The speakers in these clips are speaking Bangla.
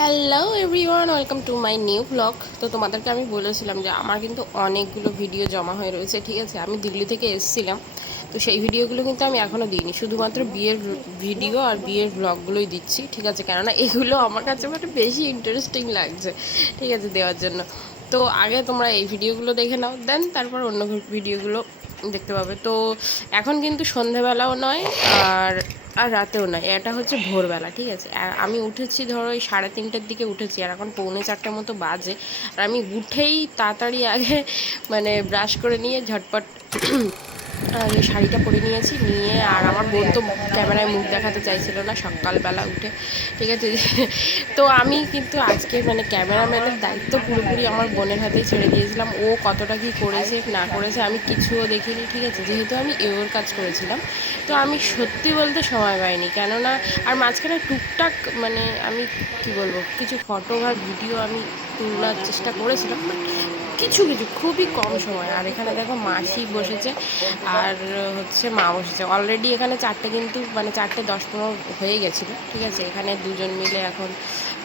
Hello everyone, welcome to my new blog. তো তোমাদেরকে আমি বলেছিলাম যে আমার কিন্তু অনেকগুলো ভিডিও জমা হয়ে রয়েছে, ঠিক আছে। আমি দিল্লি থেকে এসেছিলাম, তো সেই ভিডিওগুলো কিন্তু আমি এখনও দিইনি, শুধুমাত্র বিয়ের ভিডিও আর বিয়ের ব্লগগুলোই দিচ্ছি, ঠিক আছে। কেননা এগুলো আমার কাছে মানে বেশি ইন্টারেস্টিং লাগছে, ঠিক আছে, দেওয়ার জন্য। তো আগে তোমরা এই ভিডিওগুলো দেখে নাও, দেন তারপর অন্য ভিডিওগুলো দেখতে পাবে। তো এখন কিন্তু সন্ধেবেলাও নয় আর আর রাতেও নয়, এটা হচ্ছে ভোরবেলা, ঠিক আছে। আর আমি উঠেছি ধরো ওই 3:30টার দিকে উঠেছি, আর এখন 3:45 মতো বাজে। আর আমি উঠেই তাড়াতাড়ি আগে মানে ব্রাশ করে নিয়ে ঝটপট আর ওই শাড়িটা পরে নিয়েছি, নিয়ে আর আমার বোন তো ক্যামেরায় মুখ দেখাতে চাইছিল না সকালবেলা উঠে, ঠিক আছে। তো আমি কিন্তু আজকে মানে ক্যামেরাম্যানের দায়িত্ব পুরোপুরি আমার বোনের হাতেই ছেড়ে দিয়েছিলাম। ও কতটা কী করেছে না করেছে আমি কিছুও দেখিনি, ঠিক আছে, যেহেতু আমি এওর কাজ করেছিলাম। তো আমি সত্যি বলতে সময় পাইনি, কেননা আর মাঝখানে টুকটাক মানে আমি কি বলবো কিছু ফটো আর ভিডিও আমি তোলার চেষ্টা করেছিলাম, বাট কিছু কিছু খুবই কম সময়। আর এখানে দেখো মাসি বসেছে আর হচ্ছে মা বসেছে অলরেডি। এখানে চারটে কিন্তু মানে 4:10-15 হয়ে গেছিলো, ঠিক আছে। এখানে দুজন মিলে এখন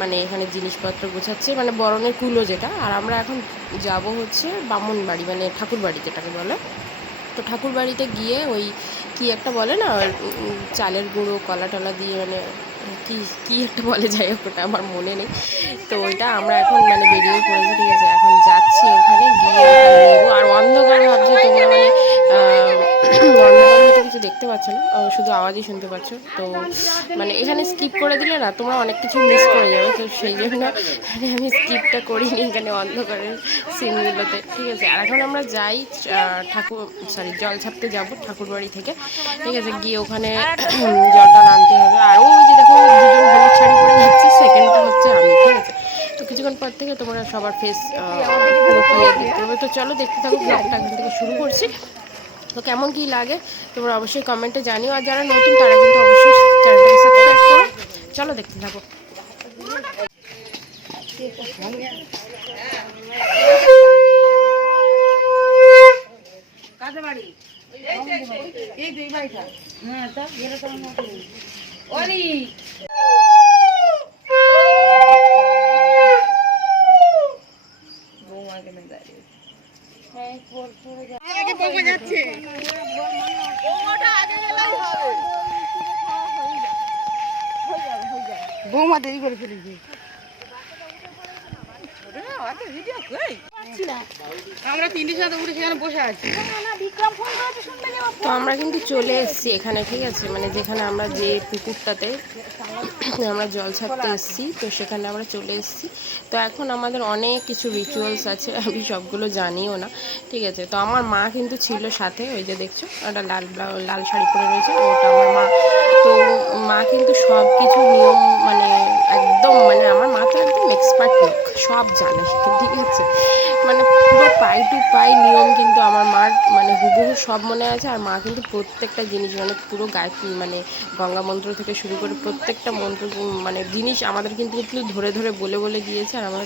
মানে এখানে জিনিসপত্র গোছাচ্ছে, মানে বরণের কুলো যেটা। আর আমরা এখন যাব হচ্ছে বামুন বাড়ি, মানে ঠাকুর বাড়ি যেটাকে বলে। তো ঠাকুর বাড়িতে গিয়ে ওই কি একটা বলে না, চালের গুঁড়ো কলা টলা দিয়ে মানে কি কি একটা বলে, যাই হোক ওটা আমার মনে নেই। তো ওইটা আমরা এখন মানে বেরিয়ে পড়েছি, ঠিক আছে। এখন যাচ্ছি ওখানে গিয়ে ওটা নেবো। আর অন্ধকার ভাবছো তোমরা মানে অন্ধকার হয়তো কিছু দেখতে পাচ্ছ না, শুধু আওয়াজই শুনতে পাচ্ছ। তো মানে এখানে স্কিপ করে দিলে না তোমরা অনেক কিছু মিস করে যাবে, তো সেই জন্য মানে আমি স্কিপটা করিনি এখানে অন্ধকারের সিনগুলোতে, ঠিক আছে। আর এখন আমরা যাই ঠাকুর সরি জল ছাপতে যাবো ঠাকুর বাড়ি থেকে, ঠিক আছে। গিয়ে ওখানে জলটা আনতে হবে। আর ওই যে দেখো দুজন হলুদ শাড়ি পরে যাচ্ছে, সেকেন্ডটা হচ্ছে আমি, ঠিক আছে। তো কিছুক্ষণ পর থেকে তোমরা সবার ফেস পুরো ক্লিয়ার দেখতে পাবে। তো চলো দেখতে থাকো, ব্লগটা এখান থেকে শুরু করছি। তো কেমন কী লাগে তোমরা অবশ্যই কমেন্টে জানিও, আর যারা নতুন তারা কিন্তু অবশ্যই চ্যানেলটাকে সাবস্ক্রাইব করো। চলো দেখতে থাকো। কাদের বাড়ি? এই দুই বাড়িটা। হ্যাঁ, তা গেলে তো ওলি বৌমাকে না দাঁড়িয়ে আগে বৌমা যাচ্ছে, বৌমা দেরি করে ফেলেছি। আমরা তিনটির সাথে উঠে সেখানে বসে আছি। তো আমরা কিন্তু চলে এসেছি এখানে, ঠিক আছে, মানে যেখানে আমরা যে পুকুরটাতে আমরা জল ছাড়তে এসেছি, তো সেখানে আমরা চলে এসেছি। তো এখন আমাদের অনেক কিছু রিচুয়ালস আছে, আমি সবগুলো জানিও না, ঠিক আছে। তো আমার মা কিন্তু ছিল সাথে, ওই যে দেখছো একটা লাল শাড়ি পরে রয়েছে, ওটা আমার মা। তো মা কিন্তু সব কিছু নিয়ম মানে একদম মানে আমার মা তো একদম এক্সপার্ট লোক, সব জানে, ঠিক আছে। মানে পুরো পাই টু পাই নিয়ম কিন্তু আমার মার মানে হুবহু সব মনে আছে। আর মা কিন্তু প্রত্যেকটা জিনিস মানে পুরো গায়ত্রী মানে গঙ্গা মন্ত্র থেকে শুরু করে প্রত্যেকটা মন্ত্র মানে জিনিস আমাদের কিন্তু ধরে ধরে বলে বলে দিয়েছে, আর আমরা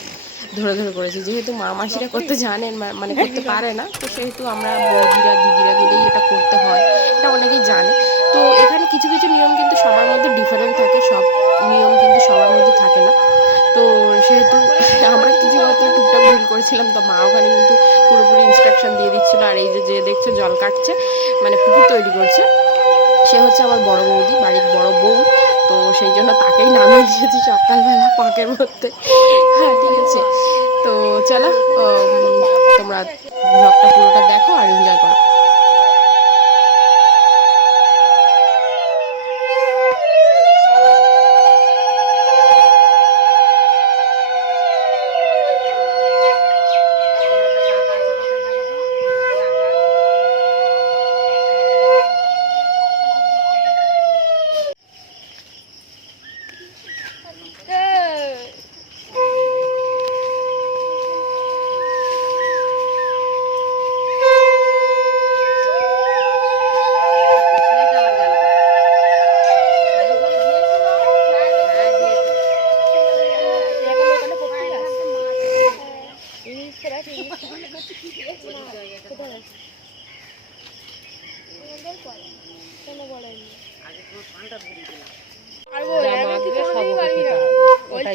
ধরে ধরে করেছি। যেহেতু মা মাসিরা করতে জানেন মানে করতে পারে না, তো সেহেতু আমরা বৌদিরা দিদিরা মিলেই এটা করতে হয়, এটা অনেকেই জানে। তো এখানে কিছু কিছু নিয়ম কিন্তু সবার মধ্যে ডিফারেন্ট থাকে, সব নিয়ম কিন্তু সবার মধ্যে থাকে না। তো সেহেতু আমরা কিছু মাত্র টুকটাক ভুল করেছিলাম, তো মা ওখানে কিন্তু পুরোপুরি ইনস্ট্রাকশন দিয়ে দিচ্ছিলো। আর এই যে যে দেখছো জল কাটছে মানে পুকুর তৈরি করছে, সে হচ্ছে আমার বড় বৌদি, বাড়ির বড় বউ। তো সেই জন্য তাকেই নামিয়ে দিয়েছি সকালবেলা পাকের মধ্যে, হ্যাঁ, ঠিক আছে। তো চলো তোমরা ব্লগটা পুরোটা দেখো আর এনজয় করো।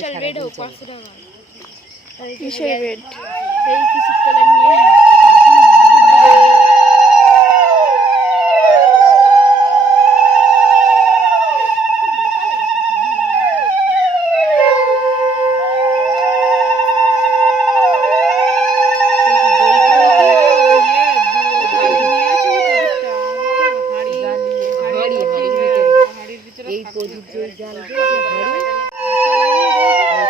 চল রেড হোক 500 টাকা কিসের রেড? এই কিছু কালার নিয়ে এই প্রদীপ জল জ্বালবে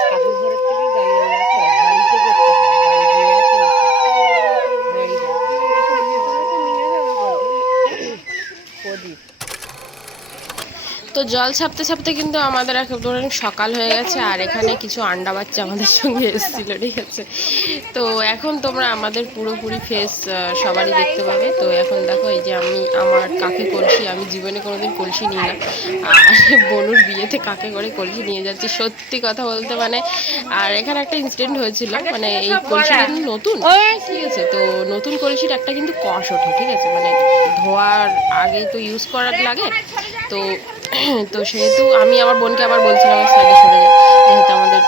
ঠাকুর ঘরের থেকে জ্বালিয়ে হাড়িতে করতে প্রদীপ। তো জল ছাপতে ছাপতে কিন্তু আমাদের একেবারে সকাল হয়ে গেছে, আর এখানে কিছু আন্ডা বাচ্চা আমাদের সঙ্গে এসেছিলো, ঠিক আছে। তো এখন তোমরা আমাদের পুরোপুরি ফেস সবারই দেখতে পাবে। তো এখন দেখো এই যে আমি আমার কাকে কলসি, আমি জীবনে কোনোদিন কলসি নিই না, আর বনুর বিয়েতে কাকে করে কলসি নিয়ে যাচ্ছি, সত্যি কথা বলতে মানে। আর এখানে একটা ইনসিডেন্ট হয়েছিল, মানে এই কলসিটা কিন্তু নতুন, ঠিক আছে। তো নতুন কলসির একটা কিন্তু কষ ওঠে, ঠিক আছে, মানে ধোয়ার আগেই তো ইউজ করার লাগে। তো তো সেহেতু আমি আমার বোনকে আবার বলছিলাম সাইডে সরে যায়, যেহেতু আমাদের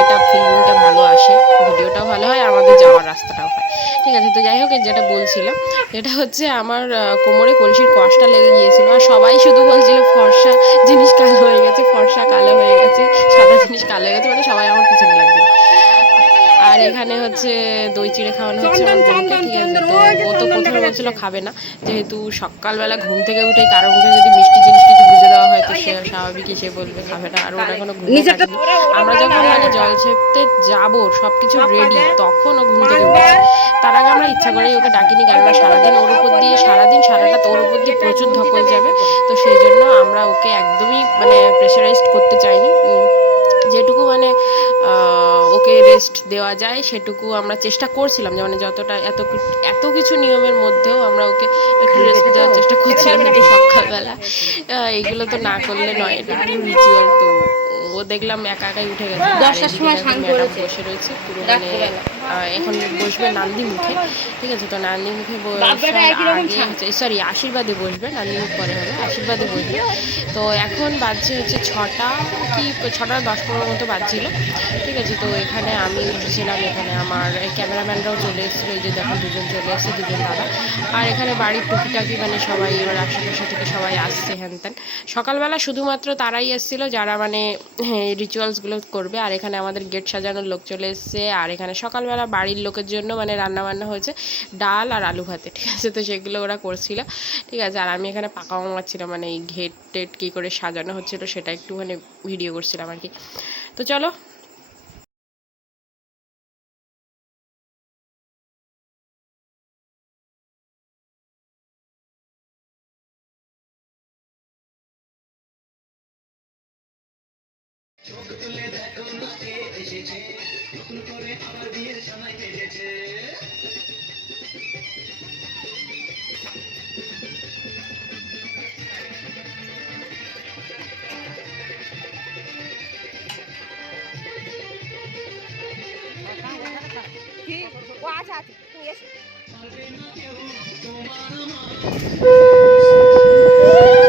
এটা ফিল্মিংটা ভালো আসে, ভিডিওটাও ভালো হয়, আমাদের যাওয়ার রাস্তাটাও হয়, ঠিক আছে। তো যাই হোক, যেটা বলছিলাম এটা হচ্ছে আমার কোমরে কলসির কষটা লেগে গিয়েছিল, আর সবাই শুধু বলছিল ফর্সা জিনিস কালো হয়ে গেছে, ফর্সা কালো হয়ে গেছে, সাদা জিনিস কালো হয়ে গেছে, মানে সবাই আমার পিছনে লাগছিল। আর এখানে হচ্ছে দই চিড়ে খাওয়ানো হচ্ছে আমার বোনকে, ঠিক আছে। তো ও তো প্রথমে বলছিল খাবে না, যেহেতু সকালবেলা ঘুম থেকে উঠে কারো মুখে যদি মিষ্টি জিনিস কিছু বুঝে দেওয়া হয় তো সে স্বাভাবিকই সে বলবে খাবে না, আর ওরা এখনো ঘুমিয়ে থাকেনি। আমরা যখন মানে জল ছেপতে যাবো সব কিছু রেডি, তখন ও ঘুম থেকে উঠেছে। তার আগে আমরা ইচ্ছা করেই ওকে ডাকিনি, কেননা সারাদিন ওর উপর দিয়ে সারাটা তোর উপর দিয়ে প্রচুর ধকল যাবে। তো সেই জন্য আমরা ওকে একদমই মানে প্রেশারাইজড করতে চাইনি, যেটুকু মানে ওকে রেস্ট দেওয়া যায় সেটুকু আমরা চেষ্টা করছিলাম, যে মানে যতটা এত কিছু নিয়মের মধ্যেও আমরা ওকে একটু রেস্ট দেওয়ার চেষ্টা করছিলাম, কিন্তু সকালবেলা এইগুলো তো না করলে নয়, এটা একটু রিচুয়াল। তো ও দেখলাম একা একাই উঠে গেছে, 10টার সময় স্নান করেছে বসে রয়েছে পুরো মানে এখন বসবে নান্দি মুখে, ঠিক আছে। তো নান্দি মুখে বসার আগে হচ্ছে সরি আশীর্বাদে বসবে, নান্দি মুখ পরে হবে, আশীর্বাদে বসবে। তো এখন বাজছে হচ্ছে 6টা কি 6টা 10-15 মতো বাজছিল, ঠিক আছে। তো এখানে আমি উঠেছিলাম, এখানে আমার ক্যামেরাম্যানরাও চলে এসেছিলো, এই যে দেখো দুজন চলে এসেছে, দুজন দাদা। আর এখানে বাড়ির টুকিটাকি মানে সবাই এবার আশেপাশে থেকে সবাই আসছে হ্যান ত্যান। সকালবেলা শুধুমাত্র তারাই এসেছিলো যারা মানে রিচুয়ালসগুলো করবে, আর এখানে আমাদের গেট সাজানোর লোক চলে এসছে। আর এখানে সকালবেলা বাড়ির লোকের জন্য মানে রান্নাবান্না হয়েছে ডাল আর আলু ভাতে, ঠিক আছে। তো সেগুলো ওরা করছিল, ঠিক আছে। আর আমি এখানে পাকা মারছিলাম, মানে এই ঘেট টেট কী করে সাজানো হচ্ছিলো সেটা একটু মানে ভিডিও করছিলাম আর কি। তো চলো।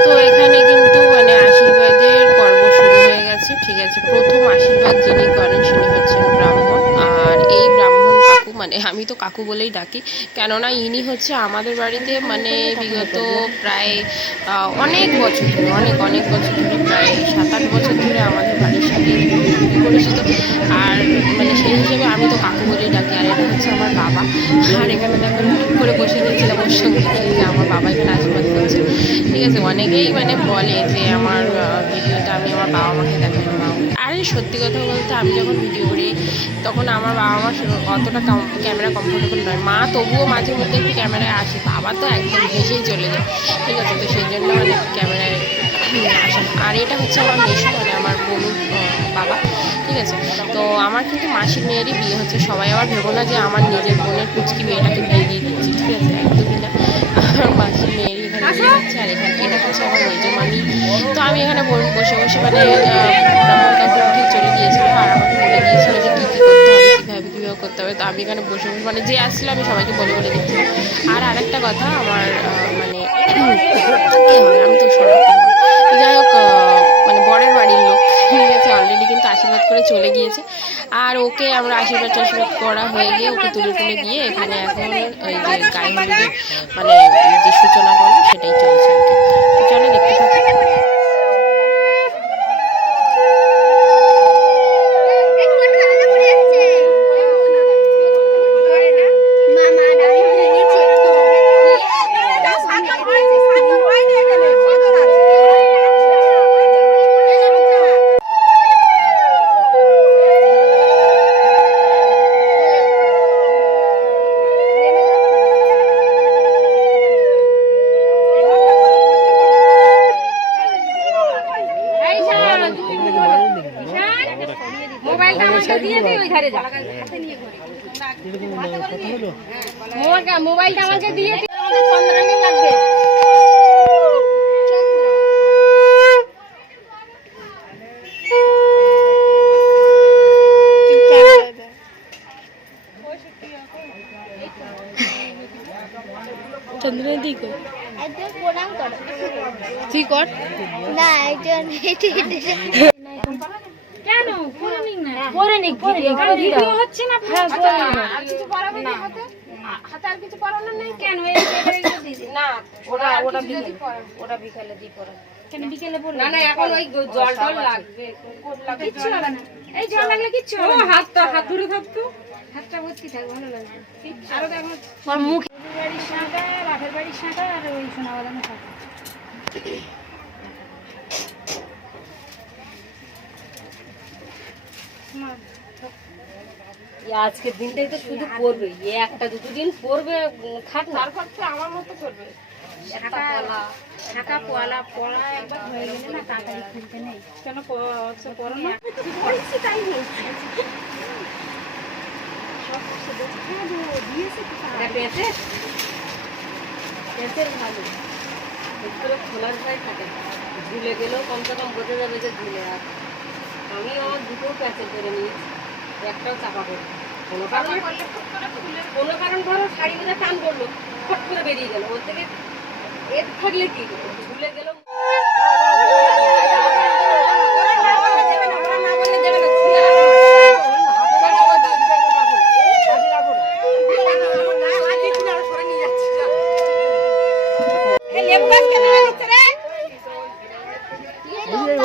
তো এখানে কিন্তু মানে আশীর্বাদের পর্ব শুরু হয়ে গেছে, ঠিক আছে। প্রথম আশীর্বাদ যিনি করেন তিনি হচ্ছেন ব্রাহ্মণ, আর এই ব্রাহ্মণ কাকু মানে আমি তো কাকু বলেই ডাকি, কেননা ইনি হচ্ছে আমাদের বাড়িতে মানে বিগত প্রায় অনেক বছর ধরে অনেক বছর ধরে প্রায় 7-8 বছর ধরে আমাদের বাড়ির সাথে পরিচিত। আর মানে সেই হিসেবে আমি তো কাকু বলেই ডাকি। আর এটা হচ্ছে আমার বাবা, আর এখানে দেখো ঠিক করে বসে দিয়েছিলাম ওর সঙ্গে, যে আমার বাবা এখানে আশীর্বাদ করছে, ঠিক আছে। অনেকেই মানে বলে যে আমার ভিডিওতে আমি আমার বাবা মাকে দেখাই না, আরে সত্যি কথা বলতে আমি যখন ভিডিও করি তখন আমার বাবা মার অতটা ক্যামেরা কমফোর্টেবল নয়, মা তবুও মাঝে মধ্যে একটু ক্যামেরায় আসে, বাবা তো একদম ভেসেই চলে যায়, ঠিক আছে। তো সেই জন্য মানে ক্যামেরায় আসে। আর এটা হচ্ছে আমার মেশো, মানে আমার বোনুর বাবা, ঠিক আছে। তো আমার কিন্তু মাসির মেয়েরই বিয়ে হচ্ছে, সবাই আবার ভেবো না যে আমার নিজের বোনের পুচকি মেয়েটাকে বিয়ে দিয়ে দিচ্ছি, ঠিক আছে, একদমই না। আমার মাসির মেয়েরই এখানে বিয়ে হচ্ছে। আর এখানে এটা হচ্ছে আমার মেজ মামি। তো আমি এখানে বসে বসে মানে ব্রাহ্মণ কাকু উঠে চলে গিয়েছিল, আর আমাকে বলে দিয়েছিল যে কী কী করতে হবে, কীভাবে করতে হবে। তো আমি এখানে বসে বসে মানে যে আসছিল আমি সবাইকে বলে দিচ্ছিলাম। আর আরেকটা কথা আমার মানে এ হয়, আমি তো সব যাই হোক মানে বরের বাড়ির লোক ঠিক আছে, অলরেডি কিন্তু আশীর্বাদ করে চলে গিয়েছে। আর ওকে আমরা আশীর্বাদ টাশীর্বাদ করা হয়ে গিয়ে ওকে তুলে তুলে দিয়ে এখানে এখন ওই যে গায়ে হলুদের মানে যে সূচনা পর্ব সেটাই চলছে আর কি। তো চলো দেখতে থাকি। মোবাইলটা আমাকে দিয়ে দে, ওই ধারে যা। মোবাইলটা আমাকে দিয়ে দে, আমাদের চন্দ্রানী লাগবে। চন্দ্রের দিক একদম প্রণাম করো। তুই কর না একজন কেন করে নিক না, করে নিক, ভিডিও হচ্ছে না। আর কিছু পরাবে না হাতে, হাতে আর কিছু পরানোর নাই কেন? না, ওটা বিকেলে দিই পরা। কেন বিকেলে পড়লে? না এখন ওই জল টল লাগবে। কিচ্ছু হবে না, এই জল লাগলে কিচ্ছু হবে না। হাত ধরে থাকতো, হাতটা ভর্তি থাক, ভালো লাগবে। আর দেখো আমার মুখ, বাড়ির সাঁটা, রাতের বাড়ির সাঁটা আর ওই সোনা বাঁধানো সাঁটা। আজকের দিনটাই তো শুধু পড়বে, একটা দুটো দিন পড়বে, খাট তারপর তো আমার মতো করবে। ঢাকা পোয়ালা পড়া একবার হয়ে গেলে না তাড়াতাড়ি খুলতে নেই। কেন পড়ো না? পড়ছি তাই বলছি। ভালো খোলার ভয় থাকে, ঝুলে গেলেও কমসে কম বোঝা যাবে যে ঝুলে আছে। আমি আমার দুটো প্যাচের করে নিয়েছি, একটাও চাপা করবো। কোনো কারণ ধরো শাড়ি বোঝা টান করলো, ফট করে বেরিয়ে গেল, ওর থেকে এর থাকলে কি ঝুলে গেল।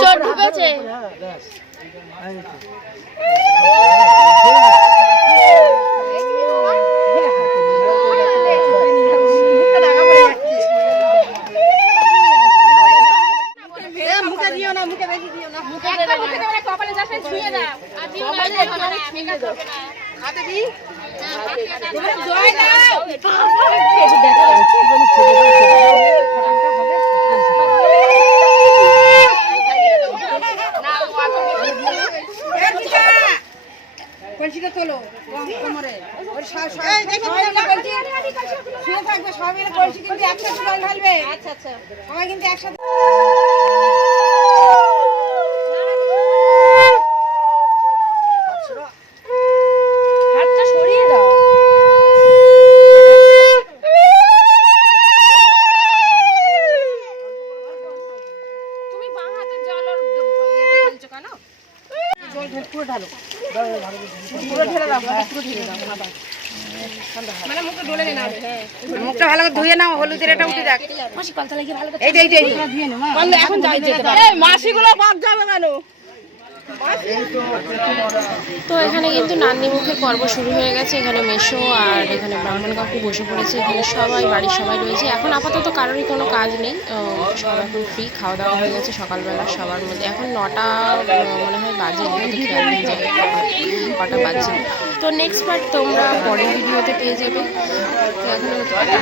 চোর ঢুকেছে। কলসিটা তোলো কোমরে, ওই শুয়ে থাকবে সবাই মিলে, কলসি কিন্তু একসাথে জল ঢালবে। আচ্ছা আচ্ছা, সবাই কিন্তু একসাথে। হাতটা সরিয়ে দাও। তুমি বাঁ হাতে জল আর ইয়েটা ফেলছো কেন? জল ঢেলে পুরো ঢালো, পুরো ঢেলে দাও, পুরো ঢেলে দাও। মানে মুখে ডলে না। মুখটা ভালো করে ধুয়ে নাও, হলুদের এটা উঠে যাক। এই যে এখন যাই যেতে পারো। এই মাসিগুলো বাদ যাবে কেন? তো এখানে কিন্তু নান্দিমুখের পর্ব শুরু হয়ে গেছে। এখানে মেশো আর এখানে ব্রাহ্মণ কাকু বসে পড়েছে। এখানে সবাই বাড়ির সবাই রয়েছে। এখন আপাতত কারোরই কোনো কাজ নেই, সব এখন ফ্রি। খাওয়া দাওয়া হয়ে গেছে সকালবেলা সবার মধ্যে। এখন 9টা মনে হয় বাজে, খেয়াল নেই যে কটা বাজছে। তো নেক্সট পার্ট তোমরা পরের ভিডিওতে পেয়ে যাবে। তো এখন